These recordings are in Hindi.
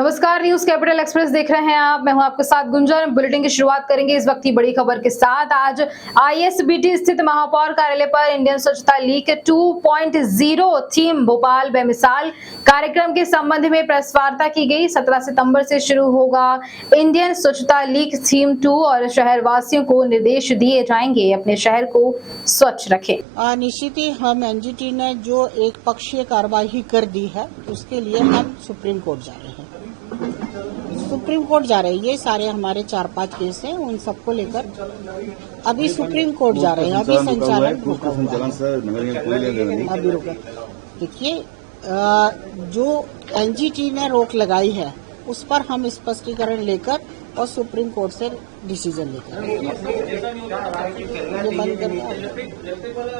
नमस्कार, न्यूज कैपिटल एक्सप्रेस देख रहे हैं आप। मैं हूं आपके साथ गुंजन। बुलेटिन की शुरुआत करेंगे इस वक्त की बड़ी खबर के साथ। आज आईएसबीटी स्थित महापौर कार्यालय पर इंडियन स्वच्छता लीग 2.0 थीम भोपाल बेमिसाल कार्यक्रम के संबंध में प्रेस वार्ता की गई। 17 सितंबर से शुरू होगा इंडियन स्वच्छता लीग थीम 2 और शहर वासियों को निर्देश दिए जाएंगे अपने शहर को स्वच्छ रखें। निश्चित ही हम एनजीटी ने जो एक पक्षीय कार्यवाही कर दी है उसके लिए हम सुप्रीम कोर्ट जा रहे हैं। सुप्रीम कोर्ट जा रहे हैं। ये सारे हमारे 4-5 केस हैं, उन सबको लेकर अभी सुप्रीम कोर्ट जा रहे हैं। अभी संचालन अभी रुका। देखिए, जो एनजीटी ने रोक लगाई है उस पर हम स्पष्टीकरण लेकर और सुप्रीम कोर्ट से डिसीजन लेकर ये बंद कर।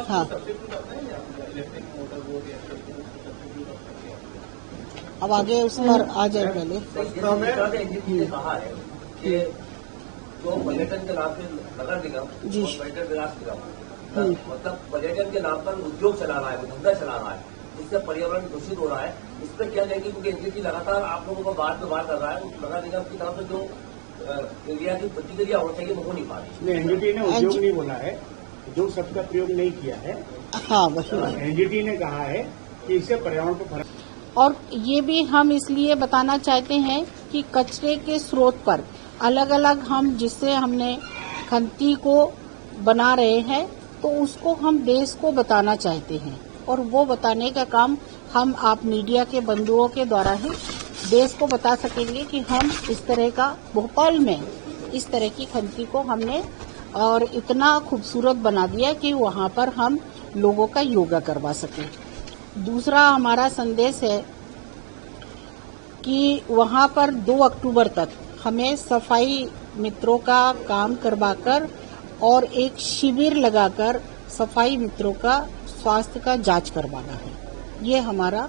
हाँ, अब आगे उस पर आ जाए पहले। जो पर्यटन के नाम पे नगर निगम जी पर्यटन विकास निगम मतलब पर्यटन के नाम पर उद्योग चला रहा है, धंधा चला रहा है, इससे पर्यावरण दूषित हो रहा है। इस पर क्या कहेंगे, क्योंकि एनजीटी लगातार आप लोगों को बात कर रहा है, उस नगर निगम की तरफ से जो इंडिया की प्रतिक्रिया होनी चाहिए वो हो नहीं पा रही। एनजीटी ने उद्योग नहीं बोला है, उद्योग शब्द का प्रयोग नहीं किया है। हाँ, वही एनजीटी ने कहा है कि इससे पर्यावरण पर फर्क। और ये भी हम इसलिए बताना चाहते हैं कि कचरे के स्रोत पर अलग अलग हम जिससे हमने खंती को बना रहे हैं तो उसको हम देश को बताना चाहते हैं, और वो बताने का काम हम आप मीडिया के बंधुओं के द्वारा ही देश को बता सकेंगे कि हम इस तरह का भोपाल में इस तरह की खंती को हमने और इतना खूबसूरत बना दिया कि वहाँ पर हम लोगों का योगा करवा सकें। दूसरा हमारा संदेश है कि वहाँ पर 2 अक्टूबर तक हमें सफाई मित्रों का काम करवाकर और एक शिविर लगाकर सफाई मित्रों का स्वास्थ्य का जांच करवाना है। ये हमारा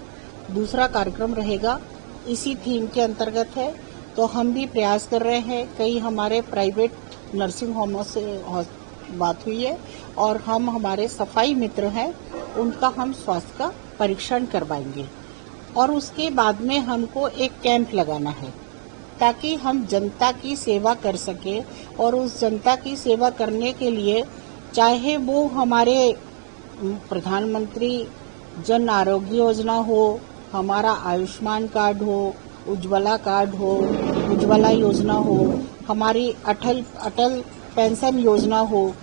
दूसरा कार्यक्रम रहेगा। इसी थीम के अंतर्गत है, तो हम भी प्रयास कर रहे हैं। कई हमारे प्राइवेट नर्सिंग होमों से बात हुई है और हम हमारे सफाई मित्र हैं उनका हम स्वास्थ्य का परीक्षण करवाएंगे, और उसके बाद में हमको एक कैंप लगाना है ताकि हम जनता की सेवा कर सके। और उस जनता की सेवा करने के लिए चाहे वो हमारे प्रधानमंत्री जन आरोग्य योजना हो, हमारा आयुष्मान कार्ड हो, उज्ज्वला कार्ड हो, उज्ज्वला योजना हो, हमारी अटल पेंशन योजना हो,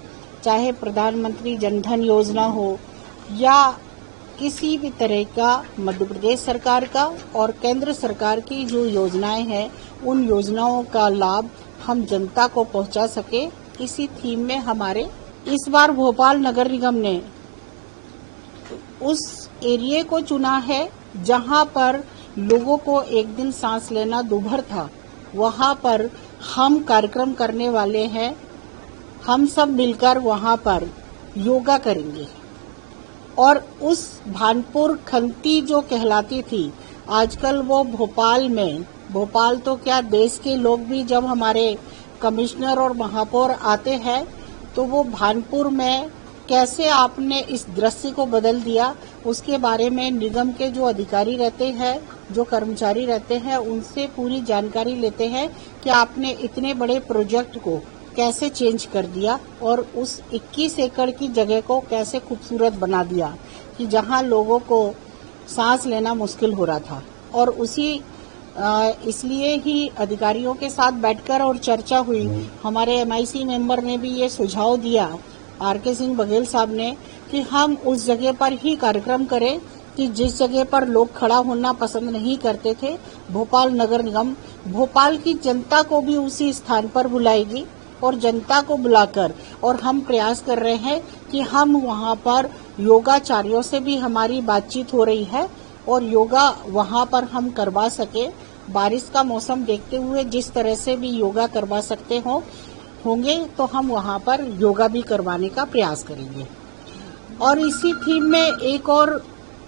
चाहे प्रधानमंत्री जनधन योजना हो, या किसी भी तरह का मध्य प्रदेश सरकार का और केंद्र सरकार की जो योजनाएं हैं उन योजनाओं का लाभ हम जनता को पहुंचा सके। इसी थीम में हमारे इस बार भोपाल नगर निगम ने उस एरिया को चुना है जहां पर लोगों को एक दिन सांस लेना दुभर था। वहां पर हम कार्यक्रम करने वाले हैं। हम सब मिलकर वहां पर योगा करेंगे और उस भानपुर खंती जो कहलाती थी, आजकल वो भोपाल तो क्या देश के लोग भी जब हमारे कमिश्नर और महापौर आते हैं तो वो भानपुर में कैसे आपने इस दृश्य को बदल दिया, उसके बारे में निगम के जो अधिकारी रहते हैं, जो कर्मचारी रहते हैं, उनसे पूरी जानकारी लेते हैं कि आपने इतने बड़े प्रोजेक्ट को कैसे चेंज कर दिया और उस 21 एकड़ की जगह को कैसे खूबसूरत बना दिया कि जहां लोगों को सांस लेना मुश्किल हो रहा था। और इसलिए ही अधिकारियों के साथ बैठकर और चर्चा हुई। हमारे एमआईसी मेंबर ने भी ये सुझाव दिया, आरके सिंह बघेल साहब ने, कि हम उस जगह पर ही कार्यक्रम करें कि जिस जगह पर लोग खड़ा होना पसंद नहीं करते थे। भोपाल नगर निगम भोपाल की जनता को भी उसी स्थान पर बुलाएगी और जनता को बुलाकर, और हम प्रयास कर रहे हैं कि हम वहां पर योगाचार्यों से भी हमारी बातचीत हो रही है और योगा वहां पर हम करवा सके। बारिश का मौसम देखते हुए जिस तरह से भी योगा करवा सकते होंगे तो हम वहां पर योगा भी करवाने का प्रयास करेंगे। और इसी थीम में एक और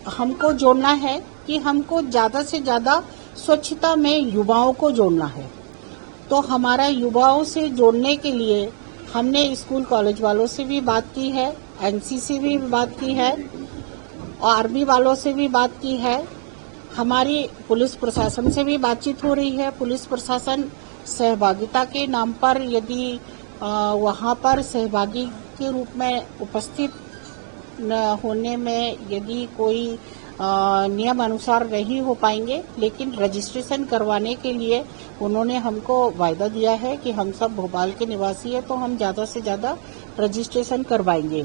हमको जोड़ना है कि हमको ज्यादा से ज्यादा स्वच्छता में युवाओं को जोड़ना है। तो हमारा युवाओं से जोड़ने के लिए हमने स्कूल कॉलेज वालों से भी बात की है, एनसीसी भी बात की है, आर्मी वालों से भी बात की है, हमारी पुलिस प्रशासन से भी बातचीत हो रही है। पुलिस प्रशासन सहभागिता के नाम पर यदि वहां पर सहभागी के रूप में उपस्थित न होने में यदि कोई नियम अनुसार नहीं हो पाएंगे, लेकिन रजिस्ट्रेशन करवाने के लिए उन्होंने हमको वायदा दिया है कि हम सब भोपाल के निवासी हैं तो हम ज्यादा से ज्यादा रजिस्ट्रेशन करवाएंगे।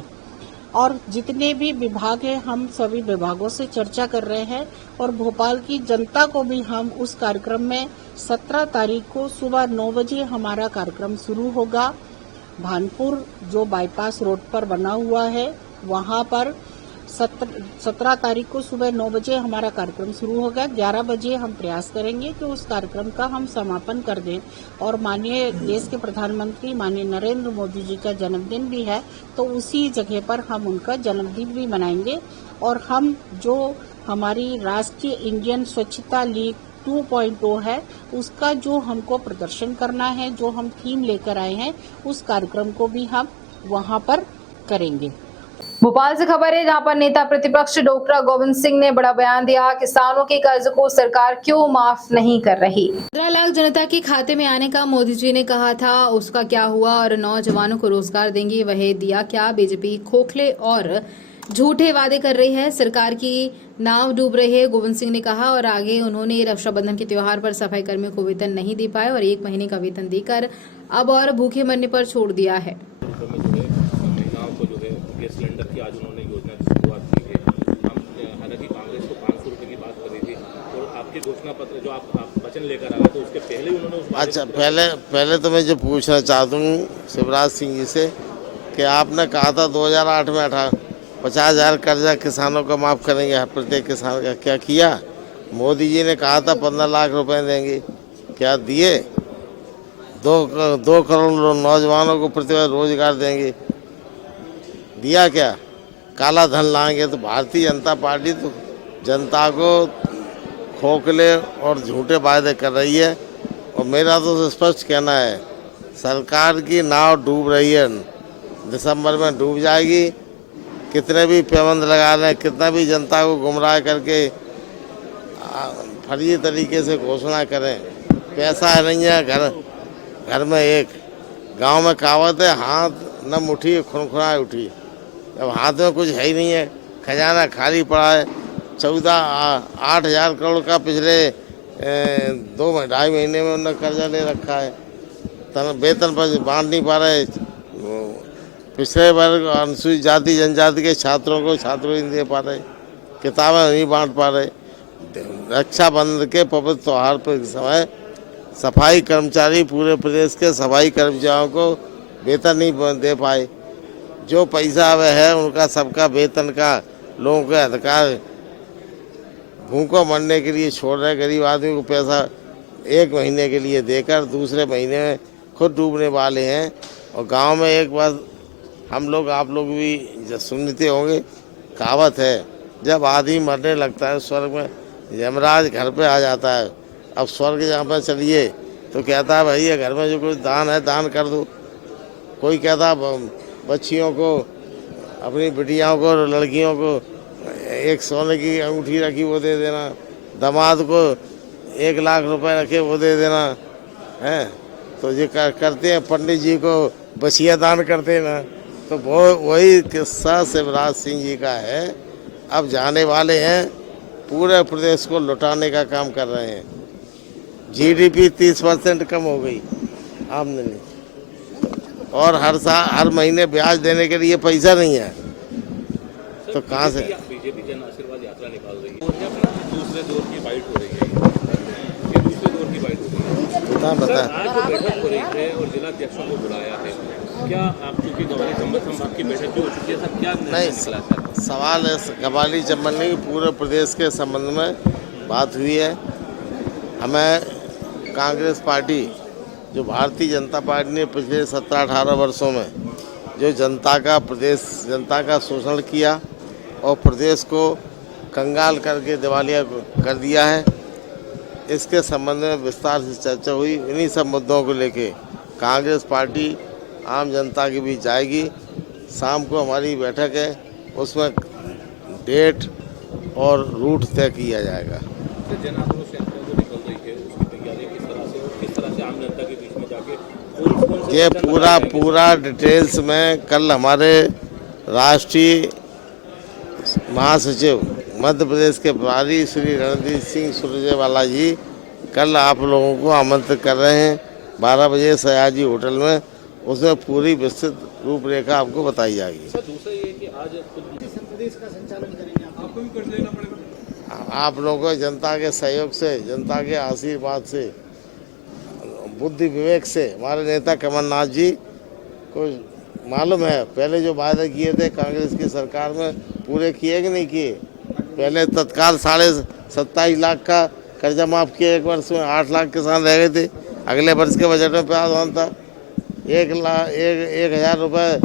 और जितने भी विभाग हैं हम सभी विभागों से चर्चा कर रहे हैं और भोपाल की जनता को भी हम उस कार्यक्रम में 17 तारीख को सुबह 9 बजे हमारा कार्यक्रम शुरू होगा। भानपुर जो बाईपास रोड पर बना हुआ है वहां पर 17 तारीख को सुबह 9 बजे हमारा कार्यक्रम शुरू होगा। 11 बजे हम प्रयास करेंगे कि उस कार्यक्रम का हम समापन कर दें। और माननीय देश के प्रधानमंत्री माननीय नरेंद्र मोदी जी का जन्मदिन भी है, तो उसी जगह पर हम उनका जन्मदिन भी मनाएंगे। और हम जो हमारी राष्ट्रीय इंडियन स्वच्छता लीग 2.0 है, उसका जो हमको प्रदर्शन करना है, जो हम थीम लेकर आए हैं, उस कार्यक्रम को भी हम वहां पर करेंगे। भोपाल से खबर है जहां पर नेता प्रतिपक्ष डॉक्टर गोविंद सिंह ने बड़ा बयान दिया। किसानों के कर्ज को सरकार क्यों माफ नहीं कर रही। 15 लाख जनता के खाते में आने का मोदी जी ने कहा था, उसका क्या हुआ। और नौजवानों को रोजगार देंगे, वह दिया क्या। बीजेपी खोखले और झूठे वादे कर रही है, सरकार की नाव डूब रही है, गोविंद सिंह ने कहा। और आगे उन्होंने रक्षाबंधन के त्योहार पर सफाई कर्मियों को वेतन नहीं दे पाए और 1 महीने का वेतन देकर अब और भूखे मरने पर छोड़ दिया है। गैस सिलेंडर की आज उन्होंने योजना की शुरुआत की है। हम हालांकि कांग्रेस को 500 रुपये की बात करी थी और आपके घोषणा पत्र जो आप वचन लेकर आ रहे थे उसके पहले उन्होंने उस अच्छा पहले तो मैं जो पूछना चाहता हूँ शिवराज सिंह जी से कि आपने कहा था 2008 में 50,000 कर्जा किसानों का माफ़ करेंगे, प्रत्येक किसान का। क्या किया? मोदी जी ने कहा था 15 लाख रुपए देंगे, क्या दिए? 2 करोड़ नौजवानों को प्रतिवर्ष रोजगार देंगे, दिया क्या? काला धन लाएंगे। तो भारतीय जनता पार्टी तो जनता को खोखले और झूठे वायदे कर रही है। और मेरा तो स्पष्ट कहना है, सरकार की नाव डूब रही है, दिसंबर में डूब जाएगी। कितने भी पैबंद लगा रहे हैं, कितना भी जनता को गुमराह करके फर्जी तरीके से घोषणा करें, पैसा नहीं है। घर में एक गांव में कहावत है, हाथ न मुट्ठी खुनखुनाए उठी। अब हाथ में कुछ है ही नहीं है, खजाना खाली पड़ा है। 8,000 करोड़ का पिछले 2-2.5 महीने में उन्होंने कर्जा ले रखा है। वेतन पर बांट नहीं पा रहे। पिछड़े वर्ग अनुसूचित जाति जनजाति के छात्रों को छात्रवृत्ति नहीं दे पा रहे, किताबें नहीं बांट पा रहे। रक्षाबंधन के पवित्र त्यौहार पर समय सफाई कर्मचारी, पूरे प्रदेश के सफाई कर्मचारियों को वेतन नहीं दे पाए। जो पैसा वह है उनका सबका वेतन का लोगों के अधिकार भूखों मरने के लिए छोड़ रहे। गरीब आदमी को पैसा 1 महीने के लिए देकर दूसरे महीने में खुद डूबने वाले हैं। और गांव में एक बार हम लोग आप लोग भी सुनते होंगे, कहावत है, जब आदमी मरने लगता है स्वर्ग में यमराज घर पे आ जाता है। अब स्वर्ग जहाँ पर चलिए तो कहता है भैया घर में जो कुछ दान है दान कर दो। कोई कहता बच्चियों को, अपनी बिटियाओं को, लड़कियों को एक सोने की अंगूठी रखी वो दे देना, दामाद को 1 लाख रुपए रखे वो दे देना है। तो ये करते हैं, पंडित जी को बचिया दान करते हैं ना। तो वो वही किस्सा शिवराज सिंह जी का है। अब जाने वाले हैं, पूरे प्रदेश को लुटाने का काम कर रहे हैं। जीडीपी 30% कम हो गई आमदनी, और हर महीने ब्याज देने के लिए पैसा नहीं है। तो कहाँ से? बीजेपी जन आशीर्वाद यात्रा निकाल रही है, दूसरे दौर की बाइट हो रही है, ये दूसरे दौर की बाइट हो रही है। बता आज जो बैठक हो रही है और जिला अध्यक्षों को बुलाया है, क्या आप चूंकि गवाली चंबल संभाग की बैठक भी हो चुकी है सर, क्या नहीं निकला सर? सवाल है गवाली चंबल की पूरे प्रदेश के संबंध में बात हुई है। हमें कांग्रेस पार्टी, जो भारतीय जनता पार्टी ने पिछले 17-18 वर्षों में जो प्रदेश जनता का शोषण किया और प्रदेश को कंगाल करके दिवालिया कर दिया है, इसके संबंध में विस्तार से चर्चा हुई। इन्हीं सब मुद्दों को लेके कांग्रेस पार्टी आम जनता के बीच जाएगी। शाम को हमारी बैठक है, उसमें डेट और रूट तय किया जाएगा। सर, जन आक्रोश यात्रा जो निकल रही है उसकी तैयारी किस तरह से और किस तरह से आम जनता के बीच में जाके कौन से ये वचन बताए जाएंगे? पूरा डिटेल्स में कल हमारे राष्ट्रीय महासचिव मध्य प्रदेश के प्रभारी श्री रणदीप सिंह सुरजेवाला जी कल आप लोगों को आमंत्रित कर रहे हैं 12 बजे सयाजी होटल में। उसमें पूरी विस्तृत रूपरेखा आपको बताई जाएगी। सर, दूसरा ये कि आज आप लोगों को जनता के सहयोग से, जनता के आशीर्वाद से, बुद्धि विवेक से हमारे नेता कमलनाथ जी को मालूम है पहले जो वायदे किए थे कांग्रेस की सरकार में पूरे किए कि नहीं किए। पहले तत्काल 27.5 लाख का कर्जा माफ किया, एक वर्ष में 8 लाख किसान रह गए थे। अगले वर्ष के बजट में प्रावधान था 1,000 रुपये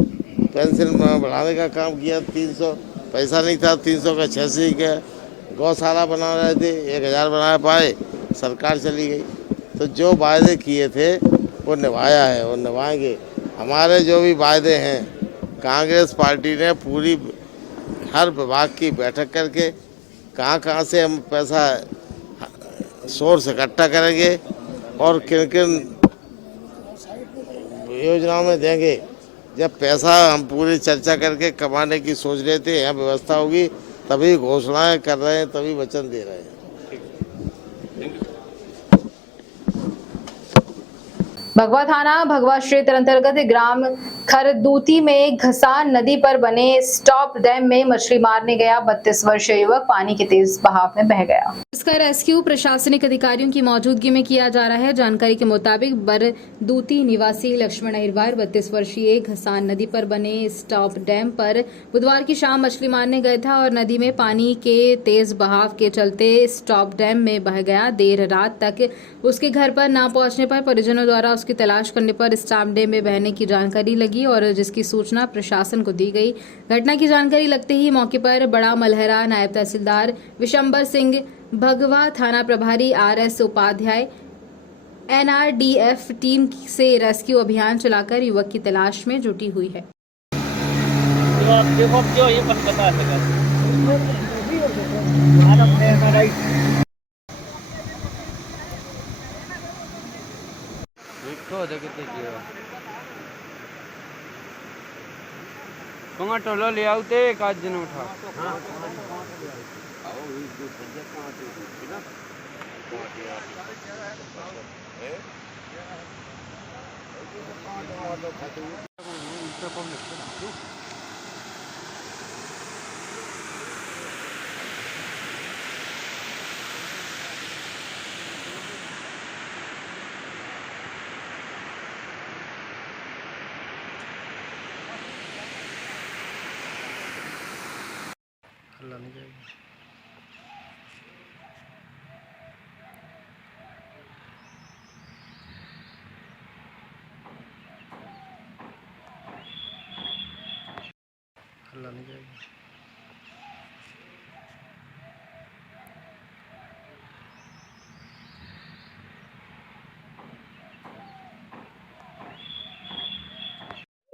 पेंशन बढ़ाने का काम किया। 300 पैसा नहीं था, 300 का 600 ही किया। गौशाला बना रहे थे, 1,000 बना पाए, सरकार चली गई। तो जो वायदे किए थे वो निभाया है और निभाएंगे। हमारे जो भी वायदे हैं कांग्रेस पार्टी ने पूरी हर विभाग की बैठक करके कहाँ से हम पैसा सोर्स इकट्ठा करेंगे और किन किन योजनाओं में देंगे। जब पैसा हम पूरी चर्चा करके कमाने की सोच रहे थे, यहाँ व्यवस्था होगी, तभी घोषणाएं कर रहे हैं, तभी वचन दे रहे हैं। भगवा थाना भगवा क्षेत्र अंतर्गत ग्राम खरदूती में घसान नदी पर बने स्टॉप डैम में मछली मारने गया 32 वर्षीय युवक पानी के तेज बहाव में बह गया। इसका रेस्क्यू प्रशासनिक अधिकारियों की मौजूदगी में किया जा रहा है। जानकारी के मुताबिक बरदूती निवासी लक्ष्मण अहिरवार 32 वर्षीय घसान नदी पर बने स्टॉप डैम पर बुधवार की शाम मछली मारने गया था और नदी में पानी के तेज बहाव के चलते स्टॉप डैम में बह गया। देर रात तक उसके घर पर न पहुंचने पर परिजनों द्वारा उसकी तलाश करने पर स्टॉप डैम में बहने की जानकारी लगी और जिसकी सूचना प्रशासन को दी गई। घटना की जानकारी लगते ही मौके पर बड़ा मलहरा नायब तहसीलदार विशंबर सिंह, भगवा थाना प्रभारी RS उपाध्याय, NRDF टीम से रेस्क्यू अभियान चलाकर युवक की तलाश में जुटी हुई है। टोलो ले आउते एक आध दिन उठा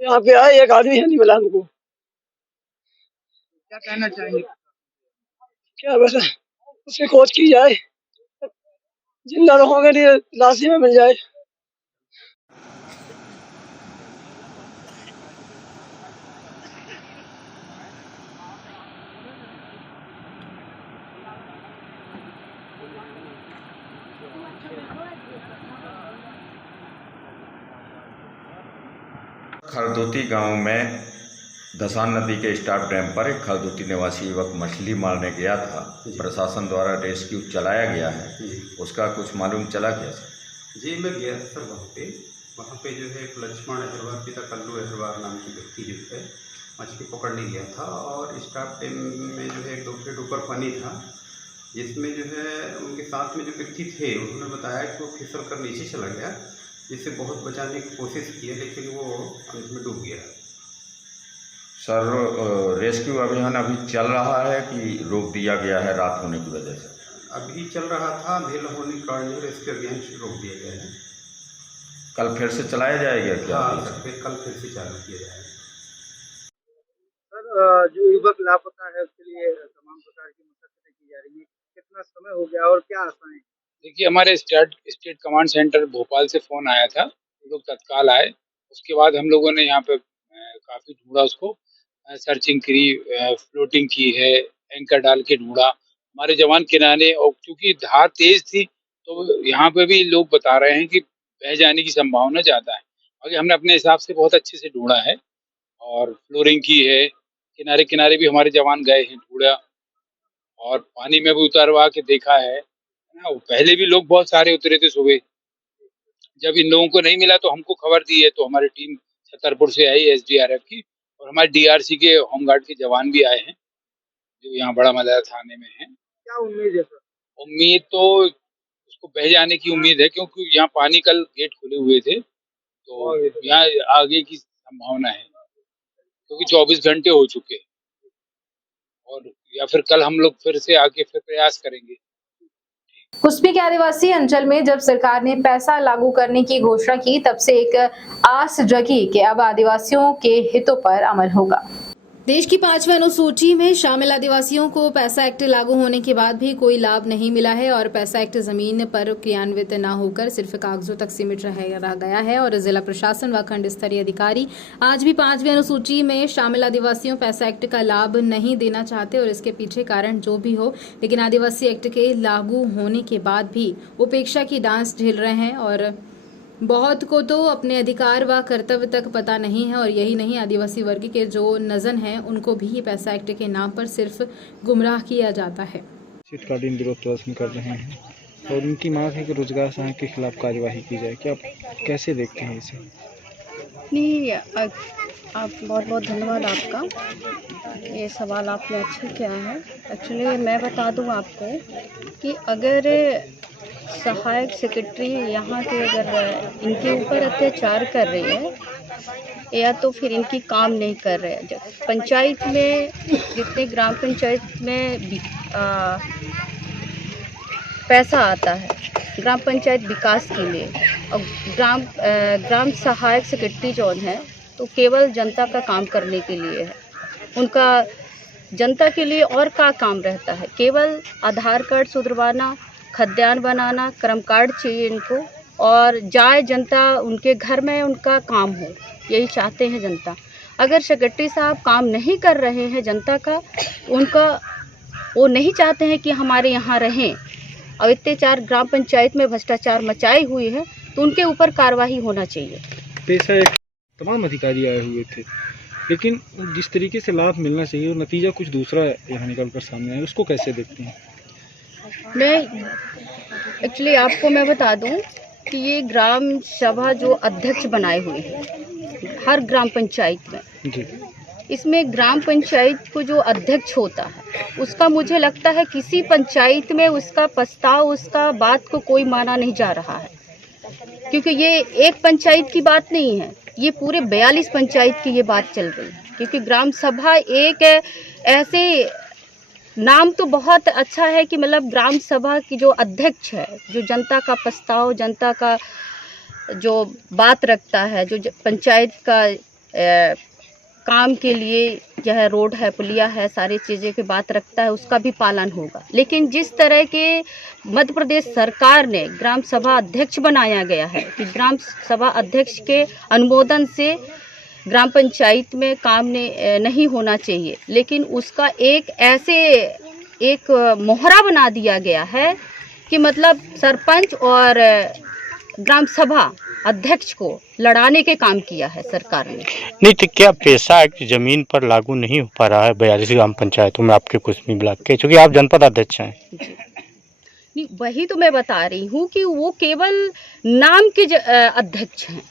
यहाँ पे आए एक आदमी है नहीं मिला हमको। क्या कहना चाहेंगे? क्या बस उसकी खोज की जाए, जिंदा रहोगे नहीं लाश में मिल जाए। खरदूती गांव में घसान नदी के स्टॉप डैम पर एक खरदूती निवासी युवक मछली मारने गया था। प्रशासन द्वारा रेस्क्यू चलाया गया है, उसका कुछ मालूम चला क्या सर? जी मैं गया था सर वहाँ पे जो है एक लक्ष्मण अहिरवार पिता कल्लू अहिरवार नाम के व्यक्ति जो है मछली पकड़ने गया था और स्टॉप डैम में जो है 2 फीट ऊपर पानी था, जिसमें जो है उनके साथ में जो व्यक्ति थे उन्होंने बताया कि वो फिसल कर नीचे चला गया, जिससे बहुत बचाने की कोशिश की लेकिन वो अंत में डूब गया। सर रेस्क्यू अभियान अभी चल रहा है कि रोक दिया गया है रात होने की वजह से? अभी चल रहा था, अंधेरा होने के कारण रेस्क्यू अभियान रोक दिया गया है। कल फिर से चलाया जाएगा क्या? हाँ सर, कल फिर से चालू किया जाएगा। सर जो युवक लापता है उसके लिए तमाम प्रकार की मशक्कतें की जा रही है, किस इतना समय हो गया और क्या आशाएं? देखिए, हमारे स्टेट कमांड सेंटर भोपाल से फोन आया था, वो लोग तत्काल आए। उसके बाद हम लोगों ने यहाँ पे काफी ढूंढा उसको, सर्चिंग करी, फ्लोटिंग की है, एंकर डाल के ढूंढा। हमारे जवान किनारे, और क्योंकि धार तेज थी तो यहाँ पे भी लोग बता रहे हैं कि बह जाने की संभावना ज्यादा है। बाकी हमने अपने हिसाब से बहुत अच्छे से ढूंढा है और फ्लोरिंग की है, किनारे किनारे भी हमारे जवान गए हैं, ढूंढा, और पानी में भी उतरवा के देखा है ना। पहले भी लोग बहुत सारे उतरे थे सुबह, जब इन लोगों को नहीं मिला तो हमको खबर दी है, तो हमारी टीम छतरपुर से आई SDRF की, और हमारे DRC के होमगार्ड के जवान भी आए हैं जो यहाँ बड़ा मलया थाने में हैं। क्या उम्मीद है सर? उम्मीद तो उसको बह जाने की उम्मीद है, क्योंकि यहाँ पानी कल गेट खुले हुए थे, तो यहाँ आगे की संभावना है, क्योंकि 24 घंटे हो चुके हैं। और या फिर कल हम लोग फिर से आके फिर प्रयास करेंगे। कुस्बी के आदिवासी अंचल में जब सरकार ने पैसा लागू करने की घोषणा की, तब से एक आस जगी कि अब आदिवासियों के हितों पर अमल होगा। देश की 5वीं अनुसूची में शामिल आदिवासियों को पैसा एक्ट लागू होने के बाद भी कोई लाभ नहीं मिला है और पैसा एक्ट जमीन पर क्रियान्वित न होकर सिर्फ कागजों तक सीमित रह गया है। और जिला प्रशासन व खंड स्तरीय अधिकारी आज भी 5वीं अनुसूची में शामिल आदिवासियों पैसा एक्ट का लाभ नहीं देना चाहते, और इसके पीछे कारण जो भी हो, लेकिन आदिवासी एक्ट के लागू होने के बाद भी उपेक्षा की डांस झेल रहे हैं। और बहुत को तो अपने अधिकार व कर्तव्य तक पता नहीं है, और यही नहीं, आदिवासी वर्ग के जो नजन हैं उनको भी ये पैसा एक्ट के नाम पर सिर्फ गुमराह किया जाता है। शीतकालीन विरोध प्रदर्शन कर रहे हैं और उनकी मांग है कि रोजगार सहायक के खिलाफ कार्यवाही की जाए। क्या आप कैसे देखते हैं इसे? नहीं, आप बहुत बहुत धन्यवाद आपका, ये सवाल आपने अच्छा किया है। एक्चुअली मैं बता दूं आपको कि अगर सहायक सेक्रेटरी यहाँ के अगर इनके ऊपर अत्याचार कर रही है, या तो फिर इनकी काम नहीं कर रहे हैं। पंचायत में जितने ग्राम पंचायत में पैसा आता है ग्राम पंचायत विकास के लिए, और ग्राम सहायक सेक्रेटरी जो है तो केवल जनता का काम करने के लिए है। उनका जनता के लिए और क्या काम रहता है? केवल आधार कार्ड सुधरवाना, खद्यान बनाना, क्रम कार्ड चाहिए इनको, और जाए जनता उनके घर में उनका काम हो, यही चाहते हैं जनता। अगर सेक्रेटरी साहब काम नहीं कर रहे हैं जनता का, उनका वो नहीं चाहते हैं कि हमारे यहाँ रहें, और अत्याचार ग्राम पंचायत में भ्रष्टाचार मचाए हुए है, तो उनके ऊपर कार्रवाई होना चाहिए। पैसा एक तमाम अधिकारी आए हुए थे, लेकिन जिस तरीके से लाभ मिलना चाहिए वो नतीजा कुछ दूसरा यहाँ निकल कर सामने आया, उसको कैसे देखते हैं? मैं एक्चुअली आपको मैं बता दूं कि ये ग्राम सभा जो अध्यक्ष बनाए हुए हैं हर ग्राम पंचायत में जी, इसमें ग्राम पंचायत को जो अध्यक्ष होता है उसका मुझे लगता है किसी पंचायत में उसका प्रस्ताव, उसका बात को कोई माना नहीं जा रहा है, क्योंकि ये एक पंचायत की बात नहीं है, ये पूरे 42 पंचायत की ये बात चल रही है। क्योंकि ग्राम सभा एक ऐसे नाम तो बहुत अच्छा है कि मतलब ग्राम सभा की जो अध्यक्ष है, जो जनता का प्रस्ताव, जनता का जो बात रखता है, जो पंचायत का काम के लिए यह रोड है, पुलिया है, सारी चीज़ें की बात रखता है, उसका भी पालन होगा। लेकिन जिस तरह के मध्य प्रदेश सरकार ने ग्राम सभा अध्यक्ष बनाया गया है कि ग्राम सभा अध्यक्ष के अनुमोदन से ग्राम पंचायत में काम नहीं होना चाहिए, लेकिन उसका एक मोहरा बना दिया गया है कि मतलब सरपंच और ग्राम सभा अध्यक्ष को लड़ाने के काम किया है सरकार ने। नहीं तो क्या पैसा एक्ट जमीन पर लागू नहीं हो पा रहा है 42 ग्राम पंचायतों में आपके कुस्मी ब्लॉक के, क्योंकि आप जनपद अध्यक्ष हैं? नहीं, वही तो मैं बता रही हूँ कि वो केवल नाम के अध्यक्ष हैं,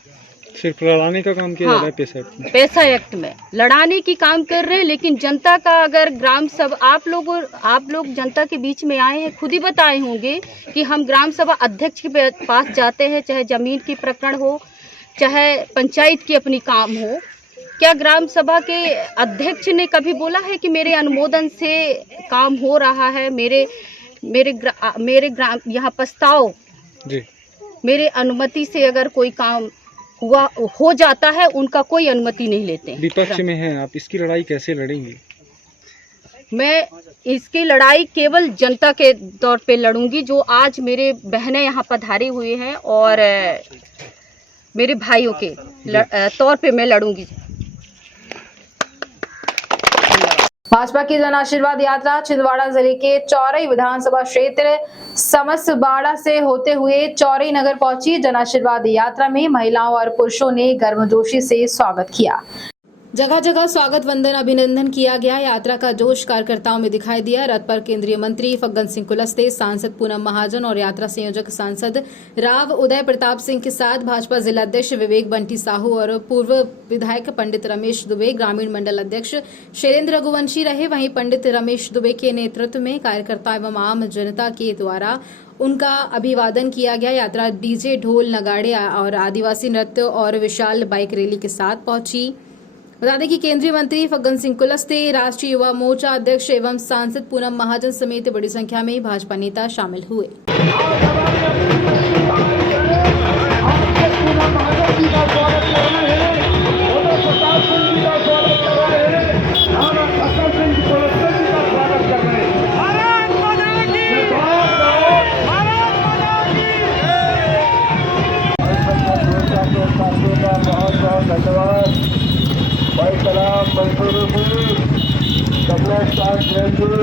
सिर्फ लड़ाने का काम किया जा रहा है पैसा एक्ट में। पैसा एक्ट में लड़ाने की काम कर रहे हैं, लेकिन जनता का अगर ग्राम सभा आप लोग जनता के बीच में आए हैं, खुद ही बताए होंगे कि हम ग्राम सभा अध्यक्ष के पास जाते हैं, चाहे जमीन की प्रकरण हो, चाहे पंचायत की अपनी काम हो। क्या ग्राम सभा के अध्यक्ष ने कभी बोला है कि मेरे अनुमोदन से काम हो रहा है, मेरे ग्राम यहाँ प्रस्ताव जी, मेरे अनुमति से अगर कोई काम हो जाता है, उनका कोई अनुमति नहीं लेते हैं। विपक्ष में हैं आप, इसकी लड़ाई कैसे लड़ेंगे? मैं इसकी लड़ाई केवल जनता के तौर पे लड़ूंगी, जो आज मेरे बहनें यहाँ पधारी हुई हैं, और मेरे भाइयों के तौर पे मैं लड़ूंगी। भाजपा की जन आशीर्वाद यात्रा छिंदवाड़ा जिले के चौरई विधानसभा क्षेत्र समसबाड़ा से होते हुए चौरई नगर पहुंची। जन आशीर्वाद यात्रा में महिलाओं और पुरुषों ने गर्मजोशी से स्वागत किया। जगह जगह स्वागत वंदन अभिनंदन किया गया। यात्रा का जोश कार्यकर्ताओं में दिखाई दिया। रथ पर केंद्रीय मंत्री फग्गन सिंह कुलस्ते, सांसद पूनम महाजन और यात्रा संयोजक सांसद राव उदय प्रताप सिंह के साथ भाजपा जिलाध्यक्ष विवेक बंटी साहू और पूर्व विधायक पंडित रमेश दुबे, ग्रामीण मंडल अध्यक्ष शैलेंद्र रघुवंशी रहे। वहीं पंडित रमेश दुबे के नेतृत्व में कार्यकर्ता एवं आम जनता के द्वारा उनका अभिवादन किया गया। यात्रा डीजे, ढोल, नगाड़े और आदिवासी नृत्य और विशाल बाइक रैली के साथ पहुंची। बता दें कि केंद्रीय मंत्री फग्गन सिंह कुलस्ते, राष्ट्रीय युवा मोर्चा अध्यक्ष एवं सांसद पूनम महाजन समेत बड़ी संख्या में भाजपा नेता शामिल हुए।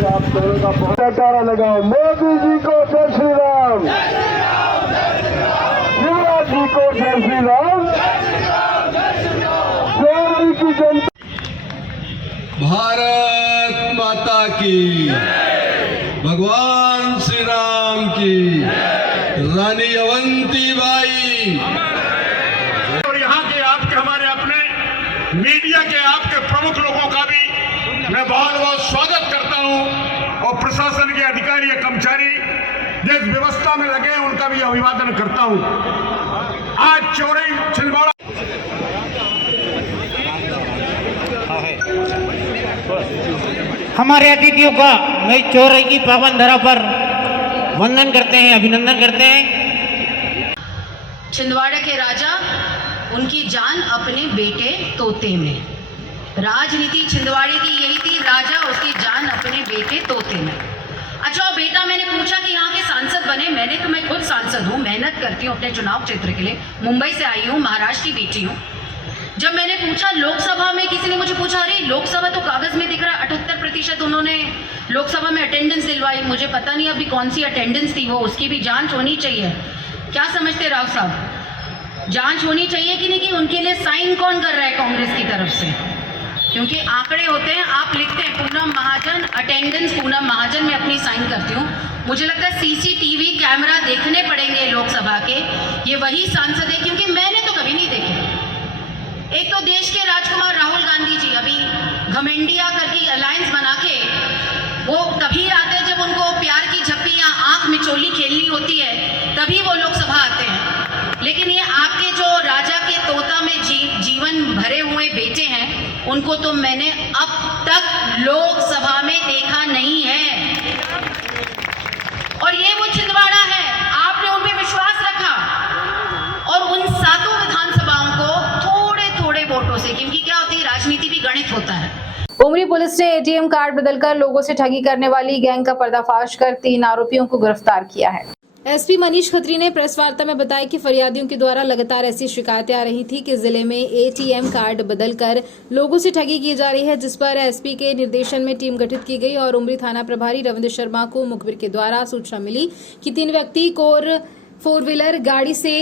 आप दोनों का बहुत नारा लगाओ। मोदी जी को जय श्री राम, शिवराज जी को जय श्री राम, चौरई की जनता। भारत माता की, भगवान श्री राम की, रानी अवंतीबाई। और यहाँ के आपके हमारे अपने मीडिया के आपके प्रमुख लोगों का भी मैं बहुत बहुत स्वागत करता हूं, और प्रशासन के अधिकारी या कर्मचारी जिस व्यवस्था में लगे हैं उनका भी अभिवादन करता हूं। आज चौरई छिंदवाड़ा हमारे अतिथियों का मैं चौरई की पावन धरा पर वंदन करते हैं, अभिनंदन करते हैं। छिंदवाड़ा के राजा, उनकी जान अपने बेटे तोते में। राजनीति छिंदवाड़े की यही थी, राजा उसकी जान अपने बेटे तोते में। अच्छा बेटा, मैंने पूछा कि यहाँ के सांसद बने। मैं खुद सांसद हूँ, मेहनत करती हूँ अपने चुनाव क्षेत्र के लिए। मुंबई से आई हूँ, महाराष्ट्र की बेटी हूँ। जब मैंने पूछा लोकसभा में, किसी ने मुझे पूछा अरे लोकसभा तो कागज में दिख रहा है 78% उन्होंने लोकसभा में अटेंडेंस दिलवाई। मुझे पता नहीं अभी कौन सी अटेंडेंस थी वो, उसकी भी जांच होनी चाहिए। क्या समझते राव साहब, जांच होनी चाहिए कि नहीं, कि उनके लिए साइन कौन कर रहा है कांग्रेस की तरफ से? क्योंकि आंकड़े होते हैं, आप लिखते हैं पूनम महाजन अटेंडेंस, पूनम महाजन, मैं अपनी साइन करती हूँ। मुझे लगता है सीसीटीवी कैमरा देखने पड़ेंगे लोकसभा के, ये वही सांसद है, क्योंकि मैंने तो कभी नहीं देखे। एक तो देश के राजकुमार राहुल गांधी जी अभी घमेंडिया करके अलायंस बना के वो तभी आते हैं जब उनको प्यार की झप्पी या आंख मिचोली खेलनी होती है, तभी वो लोकसभा आते हैं। लेकिन ये आपके जो राजा के तोता में जीवन भरे हुए बेटे हैं, उनको तो मैंने अब तक लोकसभा में देखा नहीं है। और ये वो छिंदवाड़ा है, आपने उन पे विश्वास रखा और उन सातों विधानसभाओं को थोड़े थोड़े वोटों से, क्योंकि क्या होती है राजनीति भी गणित होता है। उमरी पुलिस ने एटीएम कार्ड बदलकर लोगों से ठगी करने वाली गैंग का पर्दाफाश कर 3 आरोपियों को गिरफ्तार किया है। एसपी मनीष खत्री ने प्रेस वार्ता में बताया कि फरियादियों के द्वारा लगातार ऐसी शिकायतें आ रही थी कि जिले में एटीएम कार्ड बदलकर लोगों से ठगी की जा रही है, जिस पर एसपी के निर्देशन में टीम गठित की गई और उमरी थाना प्रभारी रविंद्र शर्मा को मुखबिर के द्वारा सूचना मिली कि 3 व्यक्ति कोर 4 व्हीलर गाड़ी से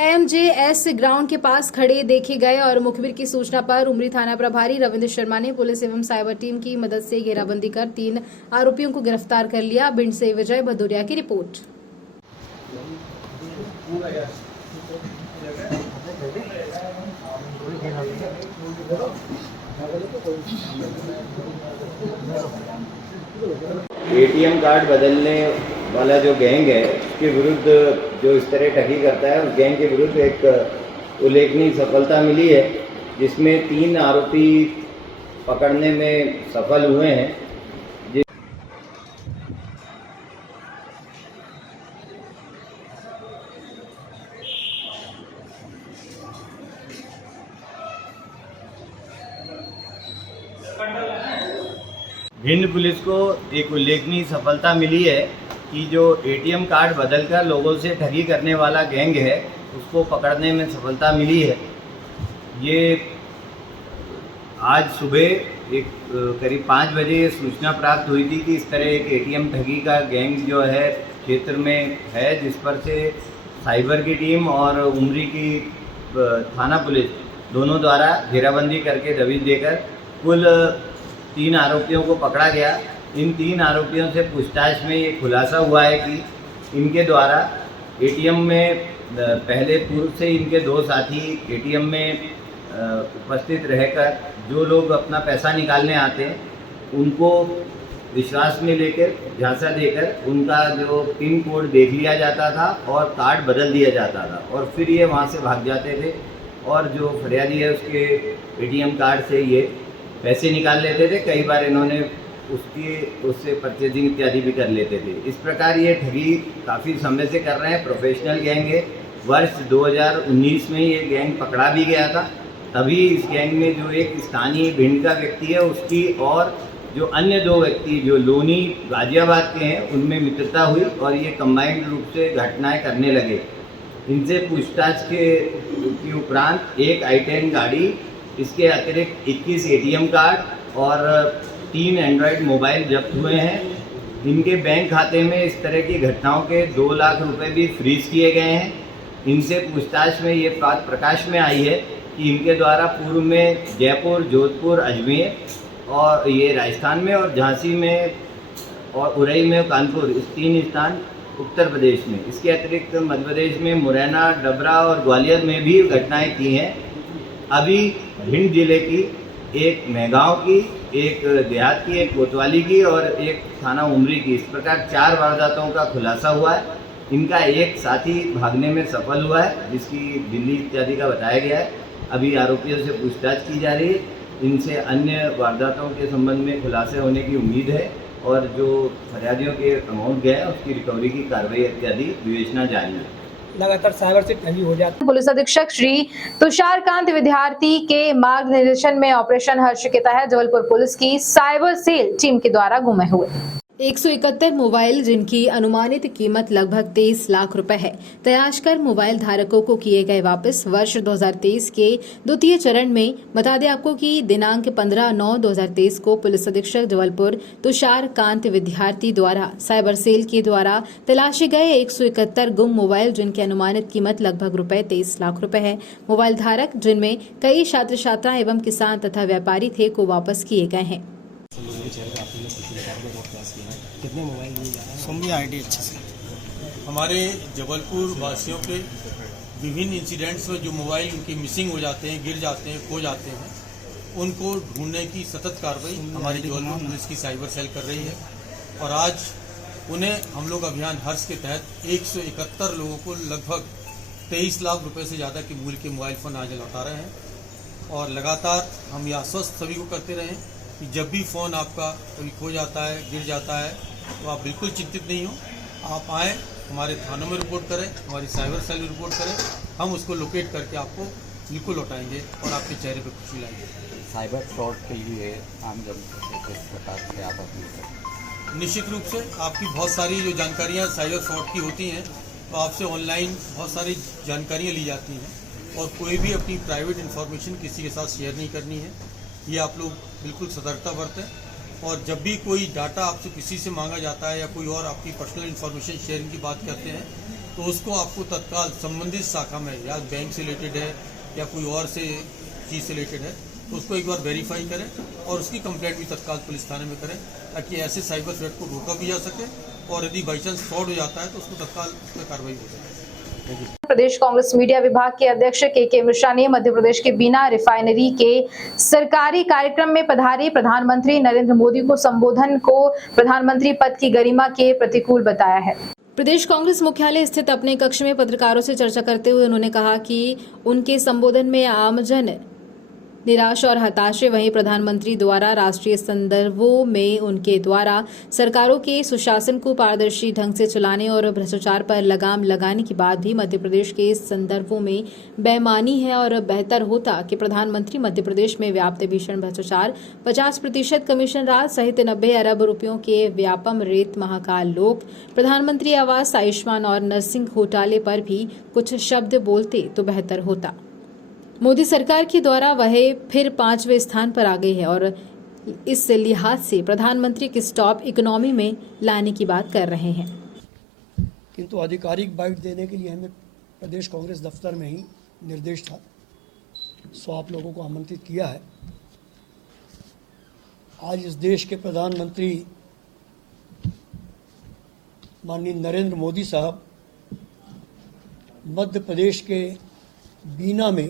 एमजेएस ग्राउंड के पास खड़े देखे गए और मुखबिर की सूचना पर उमरी थाना प्रभारी रविंद्र शर्मा ने पुलिस एवं साइबर टीम की मदद से घेराबंदी कर 3 आरोपियों को गिरफ्तार कर लिया। भिंड से विजय भदौरिया की रिपोर्ट। एटीएम कार्ड बदलने वाला जो गैंग है उसके विरुद्ध जो इस तरह ठगी करता है, उस गैंग के विरुद्ध एक उल्लेखनीय सफलता मिली है, जिसमें 3 आरोपी पकड़ने में सफल हुए हैं। भिंड पुलिस को एक उल्लेखनीय सफलता मिली है कि जो एटीएम कार्ड बदलकर लोगों से ठगी करने वाला गैंग है उसको पकड़ने में सफलता मिली है। ये आज सुबह एक करीब 5 बजे सूचना प्राप्त हुई थी कि इस तरह एक एटीएम ठगी का गैंग जो है क्षेत्र में है, जिस पर से साइबर की टीम और उमरी की थाना पुलिस दोनों द्वारा घेराबंदी करके दबिश देकर कुल 3 आरोपियों को पकड़ा गया। इन 3 आरोपियों से पूछताछ में ये खुलासा हुआ है कि इनके द्वारा एटीएम में पहले पूर्व से इनके 2 साथी एटीएम में उपस्थित रहकर जो लोग अपना पैसा निकालने आते हैं उनको विश्वास में लेकर झांसा देकर उनका जो पिन कोड देख लिया जाता था और कार्ड बदल दिया जाता था और फिर ये वहाँ से भाग जाते थे और जो फरियादी है उसके एटीएम कार्ड से ये पैसे निकाल लेते थे। कई बार इन्होंने उससे परचेजिंग इत्यादि भी कर लेते थे। इस प्रकार ये ठगी काफ़ी समय से कर रहे हैं। प्रोफेशनल गैंग है। वर्ष 2019 में ये गैंग पकड़ा भी गया था। तभी इस गैंग में जो एक स्थानीय भिंड का व्यक्ति है उसकी और जो अन्य 2 व्यक्ति जो लोनी गाजियाबाद के हैं उनमें मित्रता हुई और ये कंबाइंड रूप से घटनाएं करने लगे। इनसे पूछताछ के उपरांत एक i10 गाड़ी, इसके अतिरिक्त 21 एटीएम कार्ड और 3 एंड्रॉयड मोबाइल जब्त हुए हैं। इनके बैंक खाते में इस तरह की घटनाओं के 2 लाख रुपए भी फ्रीज किए गए हैं। इनसे पूछताछ में ये बात प्रकाश में आई है कि इनके द्वारा पूर्व में जयपुर, जोधपुर, अजमेर और ये राजस्थान में और झांसी में और उरई में कानपुर, इस 3 स्थान उत्तर प्रदेश में, इसके अतिरिक्त मध्य प्रदेश में मुरैना, डबरा और ग्वालियर में भी घटनाएं की हैं। अभी भिंड जिले की एक मेहगांव की, एक देहात की, एक कोतवाली की और एक थाना उमरी की, इस प्रकार 4 वारदातों का खुलासा हुआ है। इनका एक साथी भागने में सफल हुआ है जिसकी दिल्ली इत्यादि का बताया गया है। अभी आरोपियों से पूछताछ की जा रही है। इनसे अन्य वारदातों के संबंध में खुलासे होने की उम्मीद है और जो फरियादियों के अमाउंट गया है उसकी रिकवरी की कार्रवाई इत्यादि विवेचना जारी है। लगातार साइबर से ठगी हो जाती है। पुलिस अधीक्षक श्री तुषारकांत विद्यार्थी के मार्गदर्शन में ऑपरेशन हर्ष के तहत जबलपुर पुलिस की साइबर सेल टीम के द्वारा गुमे हुए 171 मोबाइल, जिनकी अनुमानित कीमत लगभग 23 लाख रुपए है, तलाश कर मोबाइल धारकों को किए गए वापस। वर्ष 2023 के द्वितीय चरण में बता दें आपको कि दिनांक 15/9/2023 को पुलिस अधीक्षक जबलपुर तुषारकांत विद्यार्थी द्वारा साइबर सेल के द्वारा तलाशे गए 171 गुम मोबाइल, जिनकी अनुमानित कीमत लगभग रुपए 23 लाख रुपए है। मोबाइल धारक, जिनमें कई छात्र छात्राएं एवं किसान तथा व्यापारी थे, को वापस किए गए हैं। कितने मोबाइल लिए जा रहे हैं? सुन आईडी अच्छे से। हमारे जबलपुर वासियों के विभिन्न इंसिडेंट्स में जो मोबाइल उनके मिसिंग हो जाते हैं, गिर जाते हैं, खो जाते हैं, उनको ढूंढने की सतत कार्रवाई हमारी जबलपुर पुलिस की साइबर सेल कर रही है। और आज उन्हें हम लोग अभियान हर्ष के तहत 171 लोगों को लगभग 23 लाख रुपए से ज़्यादा के मूल्य के मोबाइल फ़ोन आज लौटा रहे हैं। और लगातार हम यह आश्वस्त सभी को करते रहें कि जब भी फ़ोन आपका कभी खो जाता है, गिर जाता है, तो आप बिल्कुल चिंतित नहीं हो। आप आएँ, हमारे थानों में रिपोर्ट करें, हमारी साइबर सेल में रिपोर्ट करें, हम उसको लोकेट करके आपको बिल्कुल लौटाएंगे और आपके चेहरे पे खुशी लाएंगे। साइबर फ्रॉड के लिए आम जनता से किस प्रकार से आप अपनी निश्चित रूप से आपकी बहुत सारी जो जानकारियाँ साइबर फ्रॉड की होती हैं, तो आपसे ऑनलाइन बहुत सारी जानकारियाँ ली जाती हैं और कोई भी अपनी प्राइवेट इन्फॉर्मेशन किसी के साथ शेयर नहीं करनी है। ये आप लोग बिल्कुल सतर्कता बरतें। और जब भी कोई डाटा आपसे किसी से मांगा जाता है या कोई और आपकी पर्सनल इन्फॉर्मेशन शेयरिंग की बात करते हैं, तो उसको आपको तत्काल संबंधित शाखा में, या बैंक से रिलेटेड है या कोई और से चीज़ से रिलेटेड है, तो उसको एक बार वेरीफाई करें और उसकी कंप्लेंट भी तत्काल पुलिस थाने में करें, ताकि ऐसे साइबर थ्रेट को रोका भी जा सके और यदि बाई चांस फ्रॉड हो जाता है तो उसको तत्काल उस पर कार्रवाई हो जाए। प्रदेश कांग्रेस मीडिया विभाग के अध्यक्ष के मिश्रा ने मध्य प्रदेश के बीना रिफाइनरी के सरकारी कार्यक्रम में पधारे प्रधानमंत्री नरेंद्र मोदी को संबोधन को प्रधानमंत्री पद की गरिमा के प्रतिकूल बताया है। प्रदेश कांग्रेस मुख्यालय स्थित अपने कक्ष में पत्रकारों से चर्चा करते हुए उन्होंने कहा कि उनके संबोधन में आमजन निराश और हताश है। वहीं प्रधानमंत्री द्वारा राष्ट्रीय संदर्भों में उनके द्वारा सरकारों के सुशासन को पारदर्शी ढंग से चलाने और भ्रष्टाचार पर लगाम लगाने के बाद भी मध्य प्रदेश के संदर्भों में बेईमानी है और बेहतर होता कि प्रधानमंत्री मध्य प्रदेश में व्याप्त भीषण भ्रष्टाचार, 50% कमीशन राज सहित 90 अरब रुपयों के व्यापम रेत महाकाल लोक, प्रधानमंत्री आवास, आयुष्मान और नर्सिंग घोटाले पर भी कुछ शब्द बोलते तो बेहतर होता। मोदी सरकार के द्वारा वह फिर 5वें स्थान पर आ गई है और इस लिहाज से प्रधानमंत्री की स्टॉप इकोनॉमी में लाने की बात कर रहे हैं। किंतु आधिकारिक बाइट देने के लिए हमें प्रदेश कांग्रेस दफ्तर में ही निर्देश था, सो आप लोगों को आमंत्रित किया है। आज इस देश के प्रधानमंत्री माननीय नरेंद्र मोदी साहब मध्य प्रदेश के बीना में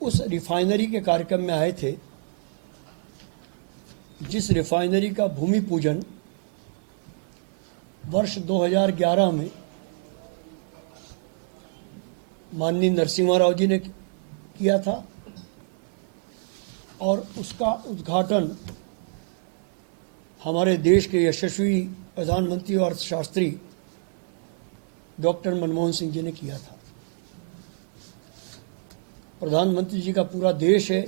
उस रिफाइनरी के कार्यक्रम में आए थे जिस रिफाइनरी का भूमि पूजन वर्ष 2011 में माननीय नरसिम्हा राव जी ने किया था और उसका उद्घाटन हमारे देश के यशस्वी प्रधानमंत्री और अर्थशास्त्री डॉक्टर मनमोहन सिंह जी ने किया था। प्रधानमंत्री जी का पूरा देश है,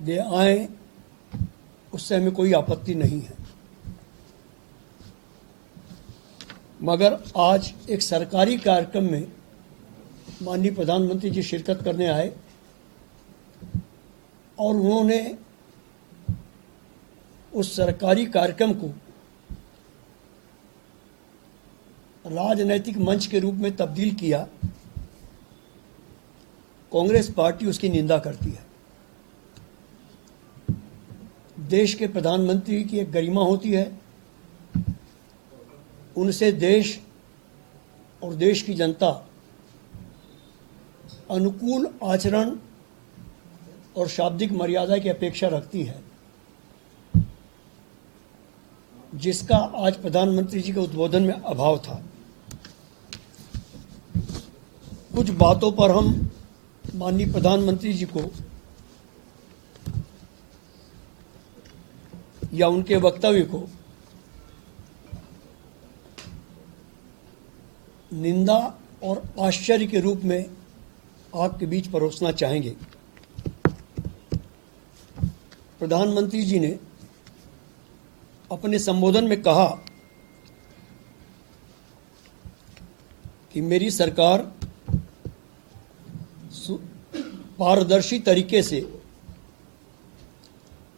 वे आए, उससे हमें कोई आपत्ति नहीं है, मगर आज एक सरकारी कार्यक्रम में माननीय प्रधानमंत्री जी शिरकत करने आए और उन्होंने उस सरकारी कार्यक्रम को राजनैतिक मंच के रूप में तब्दील किया। कांग्रेस पार्टी उसकी निंदा करती है। देश के प्रधानमंत्री की एक गरिमा होती है, उनसे देश और देश की जनता अनुकूल आचरण और शाब्दिक मर्यादा की अपेक्षा रखती है, जिसका आज प्रधानमंत्री जी के उद्बोधन में अभाव था। कुछ बातों पर हम माननीय प्रधानमंत्री जी को या उनके वक्तव्य को निंदा और आश्चर्य के रूप में आपके बीच परोसना चाहेंगे। प्रधानमंत्री जी ने अपने संबोधन में कहा कि मेरी सरकार पारदर्शी तरीके से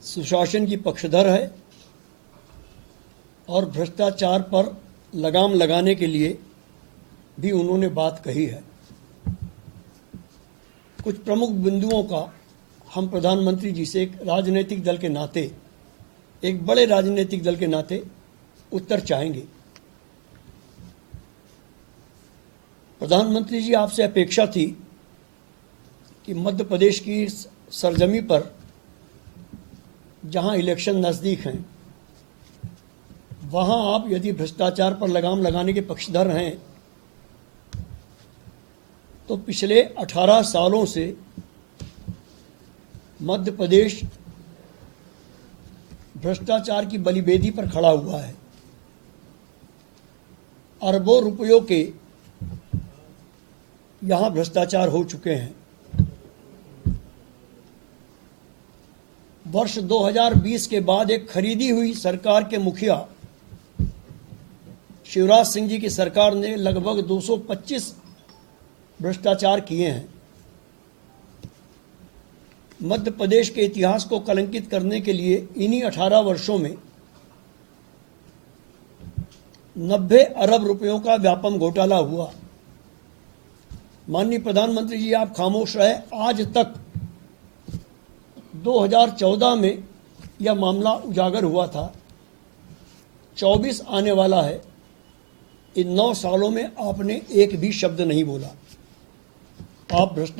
सुशासन की पक्षधर है और भ्रष्टाचार पर लगाम लगाने के लिए भी उन्होंने बात कही है। कुछ प्रमुख बिंदुओं का हम प्रधानमंत्री जी से एक राजनीतिक दल के नाते, एक बड़े राजनीतिक दल के नाते उत्तर चाहेंगे। प्रधानमंत्री जी, आपसे अपेक्षा थी कि मध्य प्रदेश की सरजमी पर जहां इलेक्शन नज़दीक हैं, वहां आप यदि भ्रष्टाचार पर लगाम लगाने के पक्षधर हैं तो पिछले 18 सालों से मध्य प्रदेश भ्रष्टाचार की बलिवेदी पर खड़ा हुआ है। अरबों रुपयों के यहां भ्रष्टाचार हो चुके हैं। वर्ष 2020 के बाद एक खरीदी हुई सरकार के मुखिया शिवराज सिंह जी की सरकार ने लगभग 225 भ्रष्टाचार किए हैं। मध्य प्रदेश के इतिहास को कलंकित करने के लिए इन्हीं 18 वर्षों में 90 अरब रुपयों का व्यापम घोटाला हुआ। माननीय प्रधानमंत्री जी, आप खामोश रहे। आज तक 2014 में यह मामला उजागर हुआ था, 24 आने वाला है। इन 9 सालों में आपने एक भी शब्द नहीं बोला। आप